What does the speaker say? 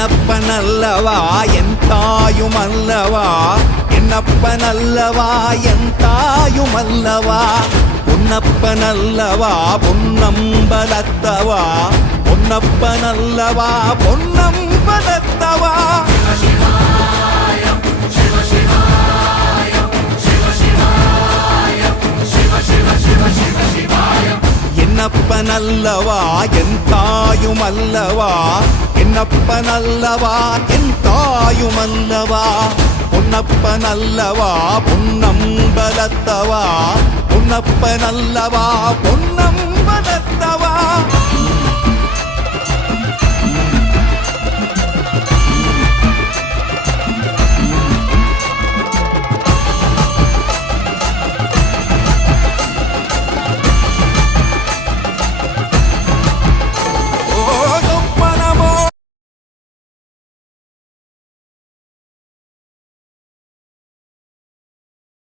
என்னப்பனல்லவா என் தாயுமல்லவா, என்னப்பனல்லவா என் தாயுமல்லவா, பொன்னப்பனல்லவா பொன்னம்பலத்தவா, பொன்னப்பனல்லவா பொன்னம்பலத்தவா. என்னப்பனல்லவா என் தாயுமல்லவா, என்னப்பனல்லவா என் தாயுமல்லவா, பொன்னப்பனல்லவா பொன்னம்பலத்தவா, பொன்னப்பனல்லவா பொன்னம்பலத்தவா.